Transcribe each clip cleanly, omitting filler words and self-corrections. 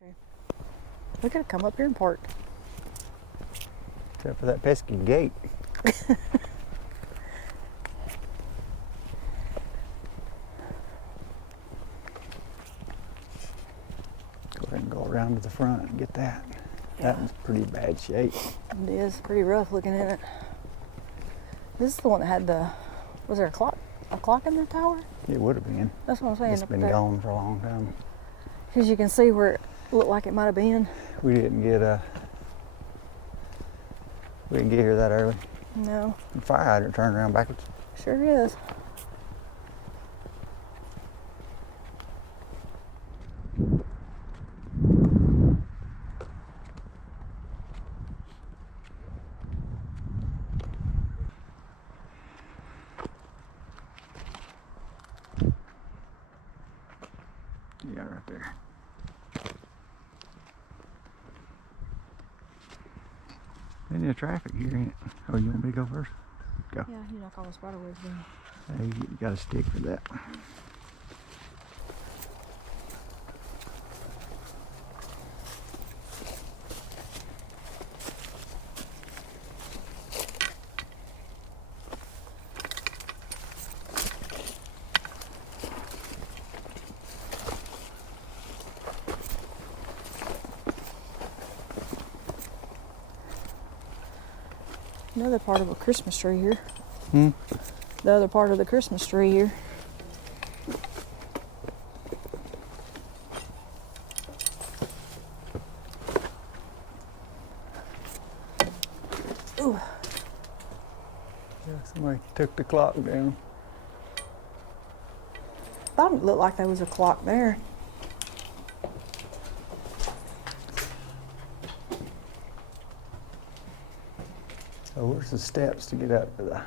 We could have come up here and parked. Except for that pesky gate. Go ahead and go around to the front and get that. Yeah. That one's pretty bad shape. It is pretty rough looking at it. This is the one that had the, was there a clock in the tower? It would have been. That's what I'm saying. It's been gone for a long time. Because you can see where it looked like it might have been. We didn't get here that early. No. The fire hydrant turned around backwards. Sure is. Yeah, right there. Ain't no traffic here, ain't it? Oh, you want me to go first? Go. Yeah, you knock all the spider webs down. Hey, you got a stick for that. Another part of a Christmas tree here. Hmm? The other part of the Christmas tree here. Ooh. Yeah, somebody took the clock down. Thought it looked like there was a clock there. Oh, where's the steps to get up to the...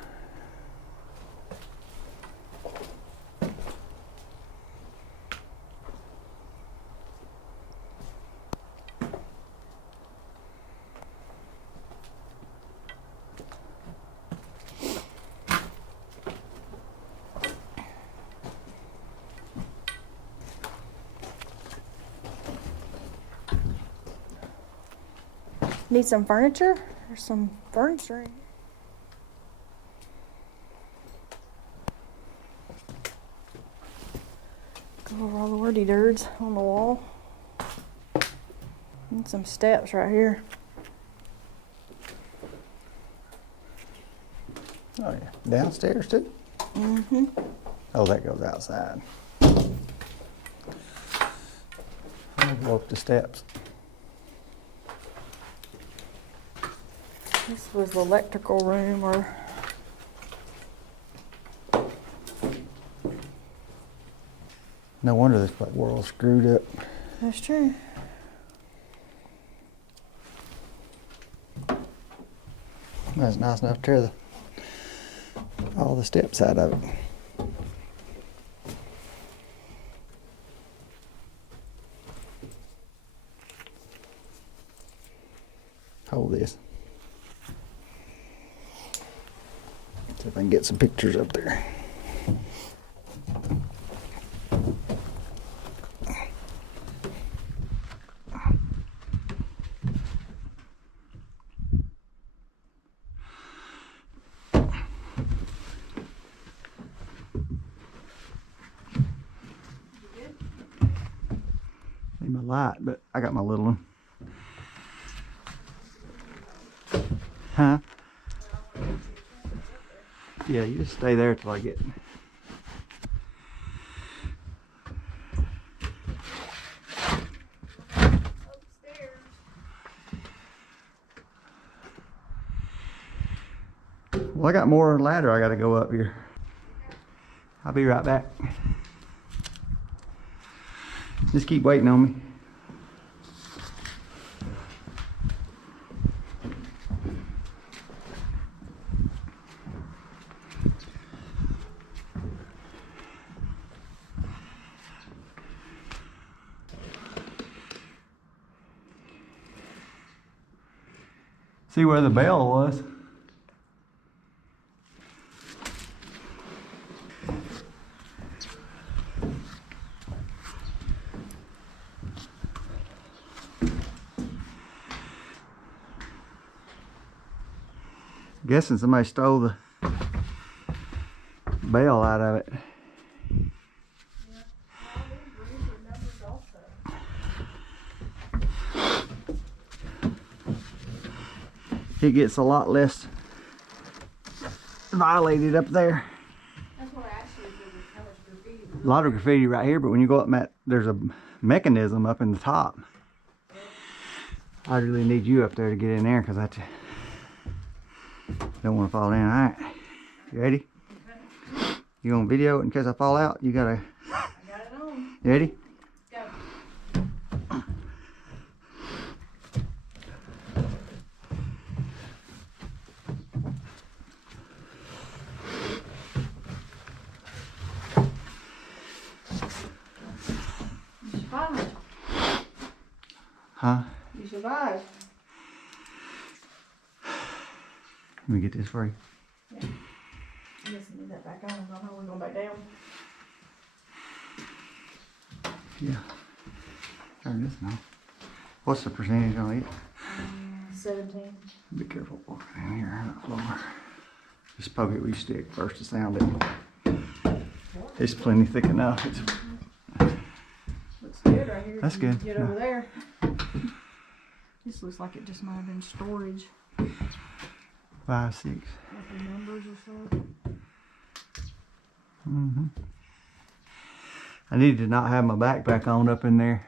Need some furniture? There's some furniture. Go over all the wordy dirds on the wall. And some steps right here. Oh, yeah. Downstairs, too? Mm-hmm. Oh, that goes outside. I'll go up the steps. This was the electrical room, or No wonder this world's screwed up. that's true. That's nice enough to tear all the steps out of it. Hold this. See if I can get some pictures up there. Need my light, but I got my little one. Huh? Yeah, you just stay there till I get. Well, I got more ladder I gotta go up here. I'll be right back. Just keep waiting on me. See where the bell was? Guessing somebody stole the bell out of it. It gets a lot less violated up there. That's what I asked you, if there was how much graffiti was A lot of graffiti right here, but when you go up, Matt, there's a mechanism up in the top. I really need you up there to get in there because I don't want to fall down. All right, you ready? You on video it in case I fall out? You gotta. I got it on. You ready? Go. You survived. Huh? You survived. Let me get this for you. Yeah. I guess I need that back on. I don't know we're going back down. Yeah. Turn this now. What's the percentage on it? 17. Be careful walking in here on the floor. Just poke it with your stick first to sound it. It's plenty thick enough. It's Looks good right here. That's If you good. Get over there. This looks like it just might have been storage. 5, 6. Like the numbers or something. I needed to not have my backpack on up in there.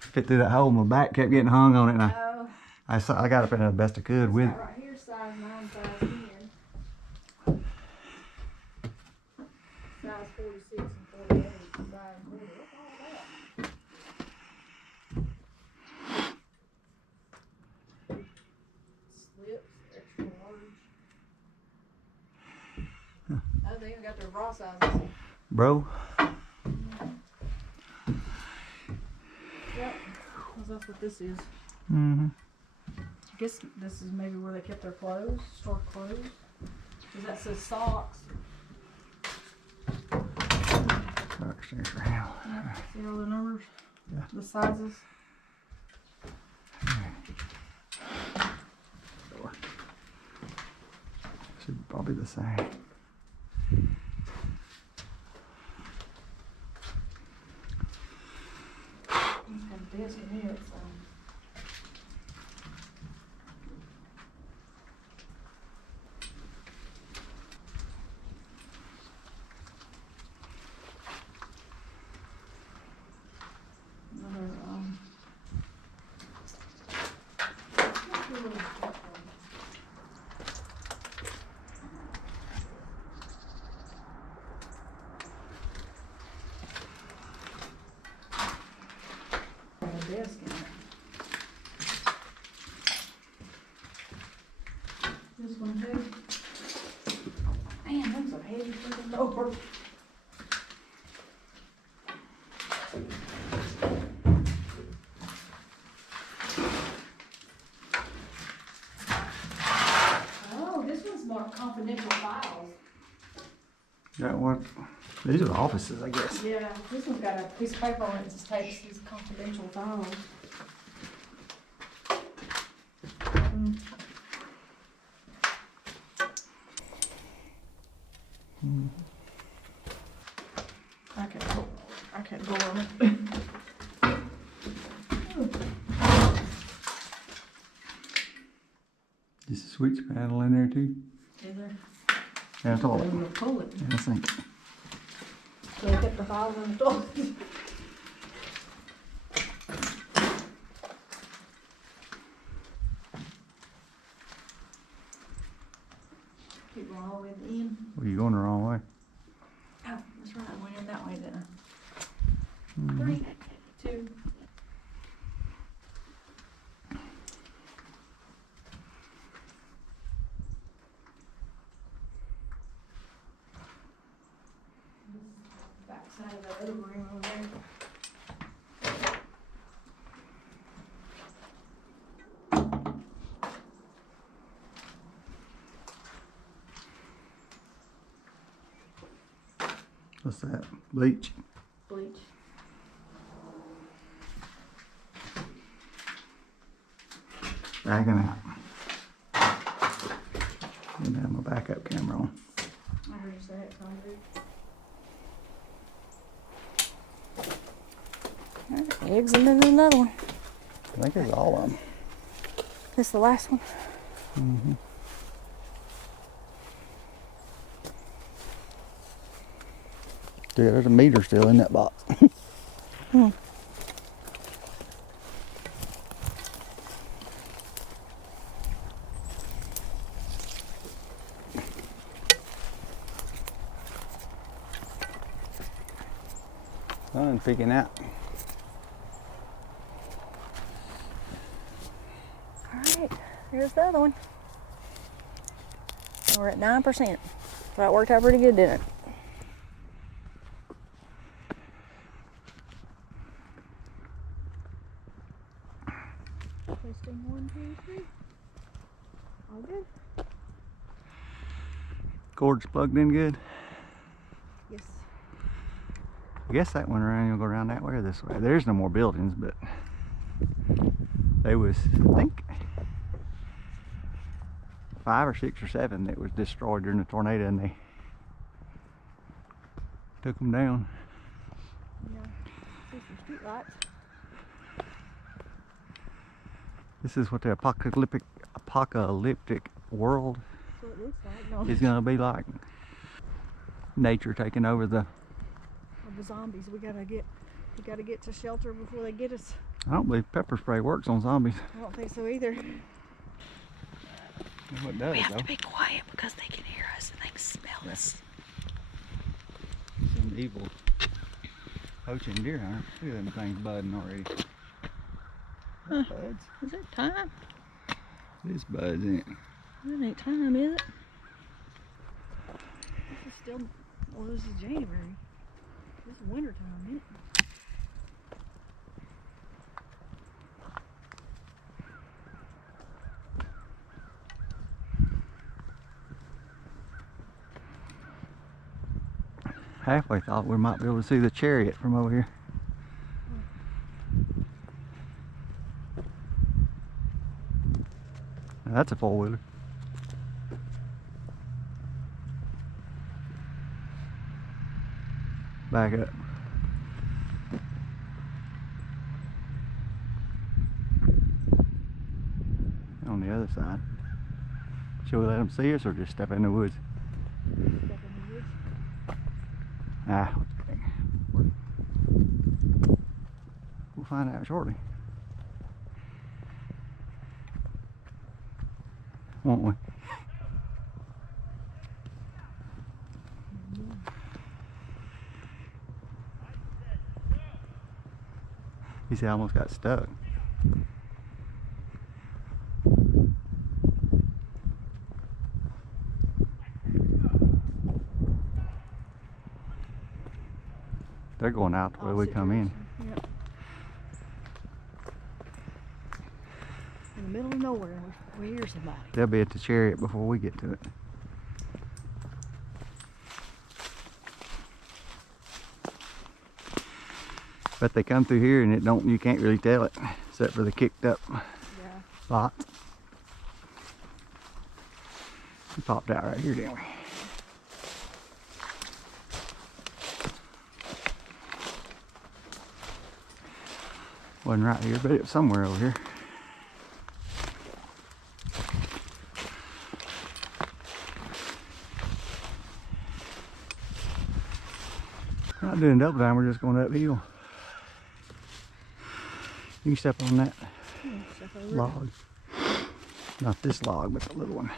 Fit through that hole. My back kept getting hung on it, and Oh, I got up in the best I could with it. right here, size 9, size 10. Size 46 and 48, size 40. What's all that? Slips, extra large. Oh, they even got their bra sizes. Bro, Yep. Well, that's what this is. mm-hmm. I guess this is maybe where they kept their clothes, store clothes. Because that says socks. Stands for hell. Yeah, see all the numbers? Yeah. The sizes. Should probably be the same. Have a desk in here, so. Another, a desk in it. This one too. Man, those are heavy freaking doors. Oh, this one's marked confidential files. That one. These are offices, I guess. Yeah, this one's got a piece of paper on it that just takes these confidential files. I can't go on it. Just a switch panel in there too. Is there? Yeah, I'm toilet. gonna pull it. Yeah, I think. So they kept the files in the toilet. Keep going all the way to the end. Well, you're going the wrong way. Oh, that's right, I went in that way, didn't I? 3, 2. Back side of that other room over there. What's that? Bleach. Bleach. Bagging out. didn't have my backup camera on. I heard you say it, Congress. Eggs and then another one. I think it's all of them. This is the last one. Mm-hmm. Dude, there's a meter still in that box. Sun's peeking out. Alright, here's the other one. We're at 9%. So that worked out pretty good, didn't it? Testing 1, 2, 3. All good? Cord's plugged in good. Yes. I guess that went around, you'll go around that way or this way. There's no more buildings, but there was, I think, 5 or 6 or 7 that was destroyed during the tornado, and they took them down. Yeah. See some street lights. This is what the apocalyptic world That's what it looks like. No. is gonna be like. Nature taking over the. Of the zombies. We gotta get to shelter before they get us. I don't believe pepper spray works on zombies. I don't think so either. No, it does, We have though. to be quiet because they can hear us and they can smell us. Some evil poaching deer hunter. Look at them things budding already. Huh. Buds. Is it time? It is buds, ain't it? It ain't time, is it? This is still, well, this is January. This is winter time, isn't it? Halfway thought we might be able to see the chariot from over here. Now that's a four-wheeler. Back up. On the other side. Should we let them see us or just step in the woods? Step in the woods. Ah, okay. We'll find out shortly. Won't we? You see, I almost got stuck. They're going out the way we come in. Yep. In the middle of nowhere, and we hear somebody. They'll be at the chariot before we get to it. But they come through here and you can't really tell it, except for the kicked up Yeah. spot. We popped out right here, didn't we? Wasn't right here, but it was somewhere over here. We're not doing double time, we're just going uphill. You can step on that Step over it. log. Not this log, but the little one.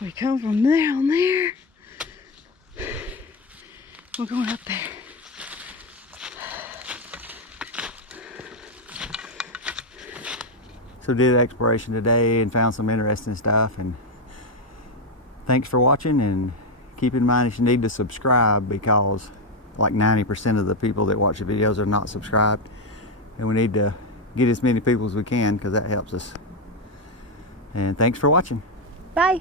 We come from down there. We're going up there. So did exploration today and found some interesting stuff, and thanks for watching, and keep in mind you need to subscribe because like 90% of the people that watch the videos are not subscribed, and we need to get as many people as we can because that helps us. And thanks for watching. Bye.